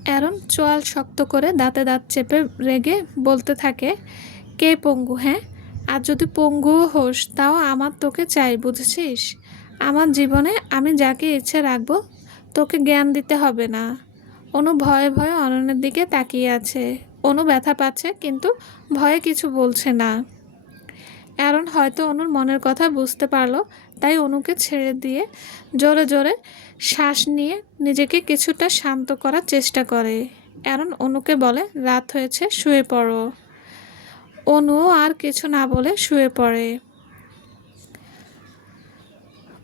অ্যারন চোয়াল শক্ত করে দাঁতে দাঁত চেপে রেগে বলতে থাকে, কে পঙ্গু? হ্যাঁ, আর যদি পঙ্গুও হোস তাও আমার তোকে চাই, বুঝেছিস? আমার জীবনে আমি যাকে ইচ্ছে রাখবো, তোকে জ্ঞান দিতে হবে না। অনু ভয়ে ভয়ে অরণ্যের দিকে তাকিয়ে আছে। অনু ব্যথা পাচ্ছে কিন্তু ভয়ে কিছু বলছে না। অ্যারন হয়তো অনুর মনের কথা বুঝতে পারলো, তাই অনুকে ছেড়ে দিয়ে জোরে জোরে শ্বাস নিয়ে নিজেকে কিছুটা শান্ত করার চেষ্টা করে। অ্যারন অনুকে বলে, রাত হয়েছে, শুয়ে পড়ো। অনুও আর কিছু না বলে শুয়ে পড়ে।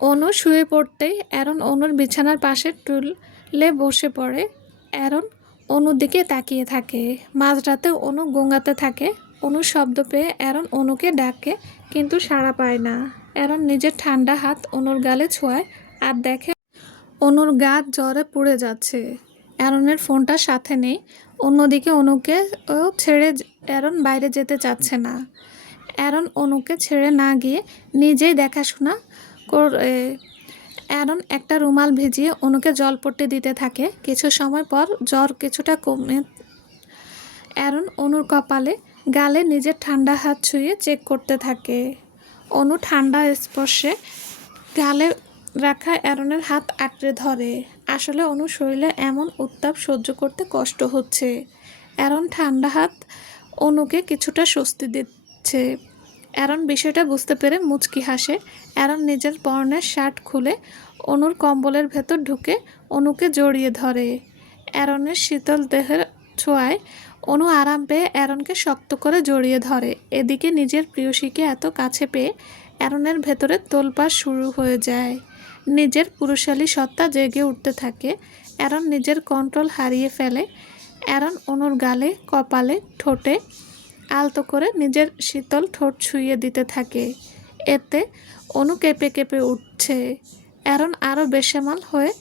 অনু শুয়ে পড়তেই অ্যারন অনুর বিছানার পাশে টুলে বসে পড়ে। অ্যারন অনুর দিকে তাকিয়ে থাকে। মাঝরাতে অনু গোঙাতে থাকে। অনুর শব্দ পেয়ে অ্যারন অনুকে ডাকে, কিন্তু সাড়া পায় না। অ্যারন নিজের ঠান্ডা হাত অনুর গালে ছোঁয়ায় আর দেখে অনুর গা জ্বরে পুড়ে যাচ্ছে। অ্যারনের ফোনটা সাথে নেই। অন্যদিকে অনুকে ছেড়ে অ্যারন বাইরে যেতে চাচ্ছে না। অ্যারন অনুকে ছেড়ে না গিয়ে নিজেই দেখাশোনা করে। অ্যারন একটা রুমাল ভিজিয়ে অনুকে জলপট্টি দিতে থাকে। কিছু সময় পর জ্বর কিছুটা কমে অ্যারন অনুর কপালে গালে নিজের ঠান্ডা হাত ছুঁয়ে চেক করতে থাকে। অনু ঠান্ডা স্পর্শে গালে রাখা অ্যারনের হাত আঁকড়ে ধরে। আসলে অনু শরীরে এমন উত্তাপ সহ্য করতে কষ্ট হচ্ছে। অ্যারন ঠান্ডা হাত অনুকে কিছুটা স্বস্তি দিচ্ছে। অ্যারন বিষয়টা বুঝতে পেরে মুচকি হাসে। অ্যারন নিজের পরনের শার্ট খুলে অনুর কম্বলের ভেতর ঢুকে অনুকে জড়িয়ে ধরে। অ্যারনের শীতল দেহের ছোঁয়ায় অনু আরাম পেয়ে অ্যারনকে শক্ত করে জড়িয়ে ধরে। এদিকে নিজের প্রিয়সীকে এত কাছে পেয়ে অ্যারনের ভেতরে তোলপাড় শুরু হয়ে যায়। নিজের পুরুষালী সত্তা জেগে উঠতে থাকে। অ্যারন নিজের কন্ট্রোল হারিয়ে ফেলে। অ্যারন অনুর গালে, কপালে, ঠোঁটে আলতো করে নিজের শীতল ঠোঁট ছুঁয়ে দিতে থাকে। এতে অনু কেঁপে কেঁপে উঠছে। অ্যারন আরও বেসামাল হয়ে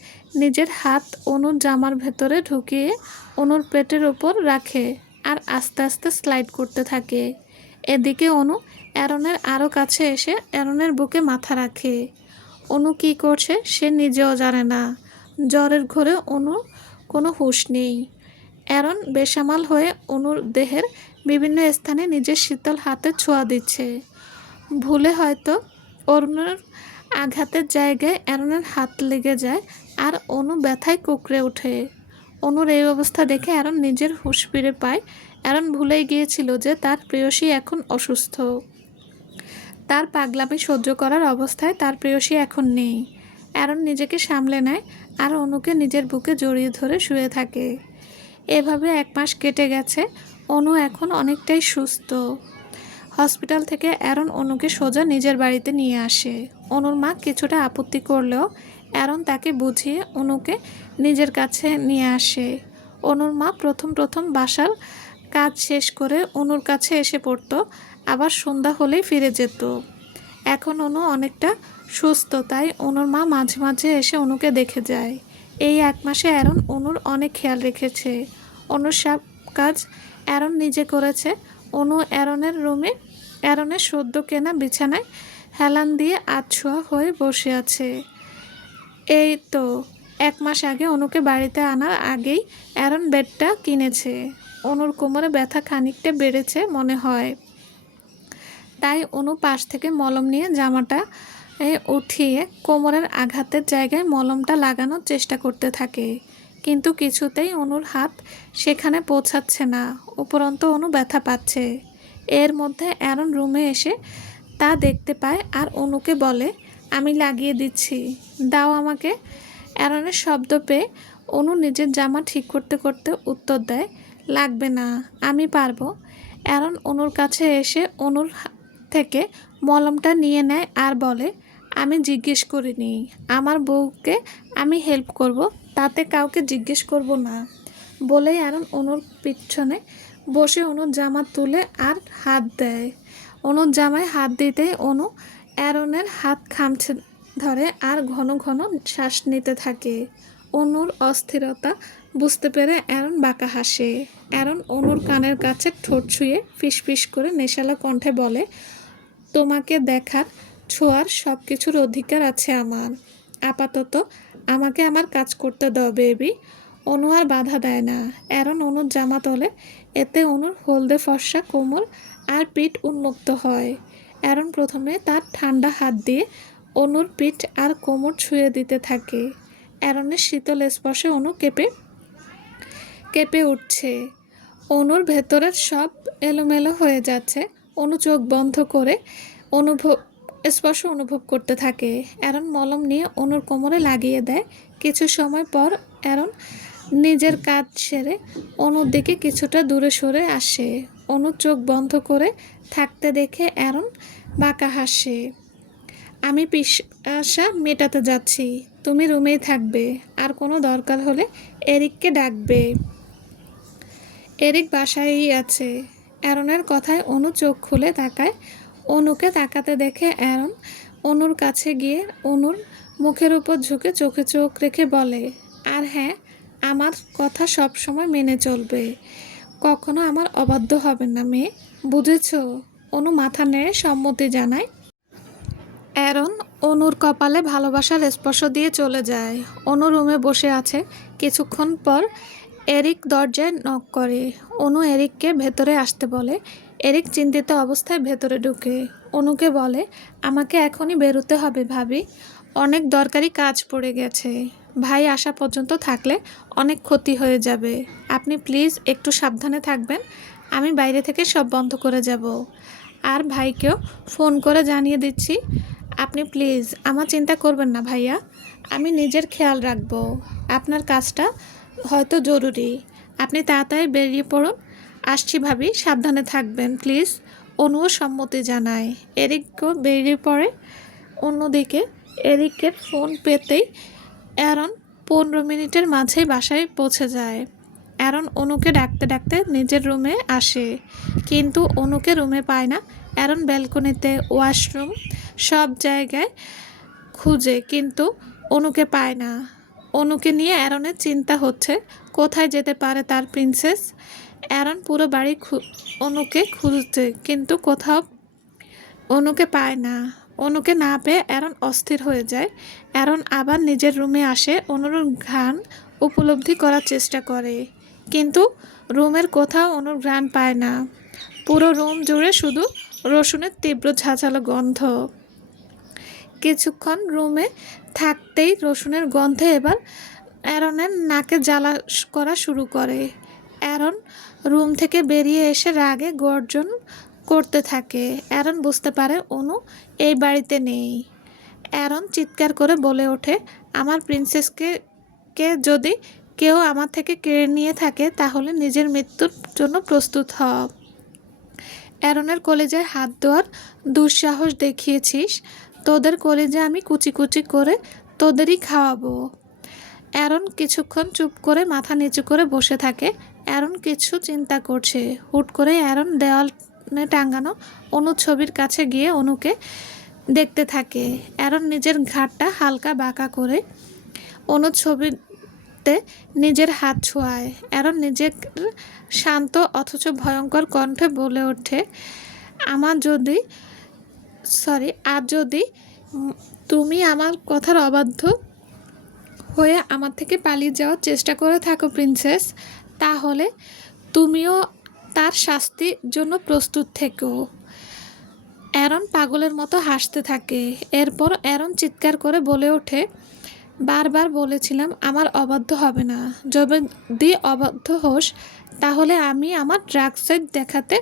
নিজের হাত অনুর জামার ভেতরে ঢুকিয়ে অনুর পেটের ওপর রাখে আর আস্তে আস্তে স্লাইড করতে থাকে। এদিকে অনু অ্যারনের আরও কাছে এসে অ্যারনের বুকে মাথা রাখে। অনু কী করছে সে নিজেও জানে না। জ্বরের ঘোরে অনুর কোনো হুঁশ নেই। অ্যারন বেসামাল হয়ে অনুর দেহের বিভিন্ন স্থানে নিজের শীতল হাতে ছোঁয়া দিচ্ছে। ভুলে হয়তো অনুর আঘাতের জায়গায় অ্যারনের হাত লেগে যায় আর অনু ব্যথায় কুঁকড়ে ওঠে। অনুর এই অবস্থা দেখে অ্যারন নিজের হুঁশ ফিরে পায়। অ্যারন ভুলেই গিয়েছিল যে তার প্রেয়সী এখন অসুস্থ। তার পাগলামি সহ্য করার অবস্থায় তার প্রেয়সী এখন নেই। অ্যারন নিজেকে সামলে নেয় আর অনুকে নিজের বুকে জড়িয়ে ধরে শুয়ে থাকে। এভাবে 1 মাস কেটে গেছে। অনু এখন অনেকটাই সুস্থ। হসপিটাল থেকে অ্যারন অনুকে সোজা নিজের বাড়িতে নিয়ে আসে। অনুর মা কিছুটা আপত্তি করলেও অ্যারন তাকে বুঝিয়ে অনুকে নিজের কাছে নিয়ে আসে। অনুর মা প্রথম প্রথম বাসার কাজ শেষ করে অনুর কাছে এসে পড়তো, আবার সন্ধ্যা হলেই ফিরে যেত। এখন অনু অনেকটা সুস্থ, তাই অনুর মা মাঝে মাঝে এসে অনুকে দেখে যায়। এই 1 মাসে অ্যারন অনুর অনেক খেয়াল রেখেছে। অনুর সব কাজ অ্যারন নিজে করেছে। অনু অ্যারনের রুমে অ্যারনের সদ্য কেনা বিছানায় হেলান দিয়ে আধশোয়া হয়ে বসে আছে। এই তো 1 মাস আগে অনুকে বাড়িতে আনার আগেই অ্যারন বেডটা কিনেছে। অনুর কোমরে ব্যথা খানিকটা বেড়েছে মনে হয়, তাই অনু পাশ থেকে মলম নিয়ে জামাটা উঠিয়ে কোমরের আঘাতের জায়গায় মলমটা লাগানোর চেষ্টা করতে থাকে। কিন্তু কিছুতেই অনুর হাত সেখানে পৌঁছাচ্ছে না, উপরন্তু অনু ব্যথা পাচ্ছে। এর মধ্যে অ্যারন রুমে এসে তা দেখতে পায় আর অনুকে বলে, আমি লাগিয়ে দিচ্ছি, দাও আমাকে। অ্যারনের শব্দ পেয়ে অনু নিজের জামা ঠিক করতে করতে উত্তর দেয়, লাগবে না, আমি পারবো। অ্যারন অনুর কাছে এসে অনুর থেকে মলমটা নিয়ে নেয় আর বলে, আমি জিজ্ঞেস করিনি, আমার বউকে আমি হেল্প করব, তাতে কাউকে জিজ্ঞেস করব না। বলেই অ্যারন অনুর পিছনে বসে অনুর জামা তুলে আর হাত দেয়। অনুর জামায় হাত দিতেই অনু অ্যারনের হাত খামছে ধরে আর ঘন ঘন শ্বাস নিতে থাকে। অনুর অস্থিরতা বুঝতে পেরে অ্যারন বাঁকা হাসে। অ্যারন অনুর কানের কাছে ঠোঁট ছুঁয়ে ফিসফিস করে নেশালা কণ্ঠে বলে, তোমাকে দেখার, ছোঁয়ার সব কিছুর অধিকার আছে আমার। আপাতত আমাকে আমার কাজ করতে দাও বেবি। অনু আর বাধা দেয় না। অ্যারন অনুর জামা তোলে, এতে অনুর হলদে ফর্সা কোমর আর পিঠ উন্মুক্ত হয়। অ্যারন প্রথমে তার ঠান্ডা হাত দিয়ে অনুর পিঠ আর কোমর ছুঁয়ে দিতে থাকে। অ্যারনের শীতল স্পর্শে অনু কেঁপে কেঁপে উঠছে। অনুর ভেতরের সব এলোমেলো হয়ে যাচ্ছে। অনু চোখ বন্ধ করে স্পর্শ অনুভব করতে থাকে। অ্যারন মলম নিয়ে অনুর কোমরে লাগিয়ে দেয়। কিছু সময় পর অ্যারন নিজের কাজ সেরে অনুর দিকে কিছুটা দূরে সরে আসে। অনু চোখ বন্ধ করে থাকতে দেখে অ্যারন বাঁকা হাসে। আমি পিপাসা মেটাতে যাচ্ছি, তুমি রুমেই থাকবে, আর কোনো দরকার হলে এরিককে ডাকবে। এরিক বাসায়ই আছে। অ্যারনের কথায় অনু চোখ খুলে তাকায়। অনুকে তাকাতে দেখে অ্যারন অনুর কাছে গিয়ে অনুর মুখের উপর ঝুঁকে চোখে চোখ রেখে বলে, আর হ্যাঁ, আমার কথা সব সময় মেনে চলবে, কখনো আমার অবাধ্য হবে না মেয়ে, বুঝেছ? অনু মাথা নেড়ে সম্মতি জানায়। অ্যারন অনুর কপালে ভালোবাসার স্পর্শ দিয়ে চলে যায়। অনু রুমে বসে আছে। কিছুক্ষণ পর এরিক দরজায় নক করে। অনু এরিককে ভেতরে আসতে বলে। এরিক চিন্তিত অবস্থায় ভেতরে ঢুকে। অনুকে বলে, আমাকে এখনই বেরোতে হবে ভাবি, অনেক দরকারি কাজ পড়ে গেছে। ভাই আসা পর্যন্ত থাকলে অনেক ক্ষতি হয়ে যাবে। আপনি প্লিজ একটু সাবধানে থাকবেন। আমি বাইরে থেকে সব বন্ধ করে যাব। আর ভাইকেও ফোন করে জানিয়ে দিচ্ছি, আপনি প্লিজ আমার চিন্তা করবেন না ভাইয়া, আমি নিজের খেয়াল রাখব। আপনার কাজটা হয়তো জরুরি, আপনি তাড়াতাড়ি বেরিয়ে পড়ুন। আসছি ভাবি, সাবধানে থাকবেন প্লিজ। অনুও সম্মতি জানায়। এরিকও বেরিয়ে পড়ে। অন্যদিকে এরিকের ফোন পেতেই অ্যারন 15 মিনিটের মাঝেই বাসায় পৌঁছে যায়। অ্যারন অনুকে ডাকতে ডাকতে নিজের রুমে আসে, কিন্তু অনুকে রুমে পায় না। অ্যারন ব্যালকনিতে, ওয়াশরুম, সব জায়গায় খুঁজে, কিন্তু অনুকে পায় না। অনুকে নিয়ে অ্যারনের চিন্তা হচ্ছে, কোথায় যেতে পারে তার প্রিন্সেস। অ্যারন পুরো বাড়ি অনুকে খুঁজছে, কিন্তু কোথাও অনুকে পায় না। অনুকে না পেয়ে অ্যারন অস্থির হয়ে যায়। অ্যারন আবার নিজের রুমে আসে, অনুর ঘ্রাণ উপলব্ধি করার চেষ্টা করে, কিন্তু রুমের কোথাও অনুর ঘ্রাণ পায় না। পুরো রুম জুড়ে শুধু রসুনের তীব্র ঝাঁঝালো গন্ধ। কিছুক্ষণ রুমে থাকতেই রসুনের গন্ধে এবার অ্যারনের নাকে জ্বালা করা শুরু করে। অ্যারন রুম থেকে বেরিয়ে এসে রাগে গর্জন করতে থাকে। অ্যারন বুঝতে পারে অনু এই বাড়িতে নেই। অ্যারন চিৎকার করে বলে ওঠে, আমার প্রিন্সেসকে যদি কেউ আমার থেকে কেড়ে নিয়ে থাকে তাহলে নিজের মৃত্যুর জন্য প্রস্তুত হ। অ্যারনের কলেজায় হাত দেওয়ার দুঃসাহস দেখিয়েছিস, তোদের কলেজা আমি কুচি কুচি করে তোদেরই খাওয়াবো। অ্যারন কিছুক্ষণ চুপ করে মাথা নিচু করে বসে থাকে। অ্যারন কিছু চিন্তা করছে। হুট করে অ্যারন দেওয়ালে টাঙানো অনু ছবির কাছে গিয়ে অনুকে দেখতে থাকে। অ্যারন নিজের ঘাড়টা হালকা বাঁকা করে অনু ছবিতে নিজের হাত ছোঁয়ায়। অ্যারন নিজের শান্ত অথচ ভয়ঙ্কর কণ্ঠে বলে ওঠে, আজ যদি তুমি আমার কথার অবাধ্য হয়ে আমার থেকে পালিয়ে যাওয়ার চেষ্টা করে থাকো প্রিন্সেস, তাহলে তুমিও তার শাস্তির জন্য প্রস্তুত থেকো। অ্যারন পাগলের মতো হাসতে থাকে। এরপর অ্যারন চিৎকার করে বলে ওঠে, বারবার বলেছিলাম আমার অবাধ্য হবে না। যদি অবাধ্য হোস তাহলে আমি আমার ড্রাগ সাইড দেখাতে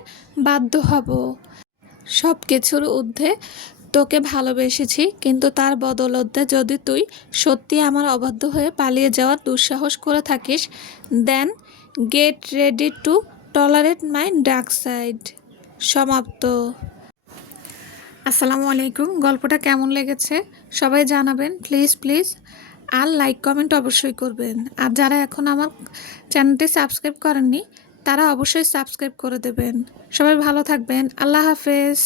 বাধ্য হব। সব কিছুর ঊর্ধ্বে তোকে ভালোবেসেছি, কিন্তু তার বদৌলতে যদি তুই সত্যি আমার অবাধ্য হয়ে পালিয়ে যাওয়ার দুঃসাহস করে থাকিস, then get ready to tolerate my dark side. সমাপ্ত। আসসালামু আলাইকুম। গল্পটা কেমন লেগেছে সবাই জানাবেন প্লিজ প্লিজ, আর লাইক কমেন্ট অবশ্যই করবেন। আর যারা এখন আমার চ্যানেলটি সাবস্ক্রাইব করেননি তারা অবশ্যই সাবস্ক্রাইব করে দেবেন। সবাই ভালো থাকবেন। আল্লাহ হাফেজ।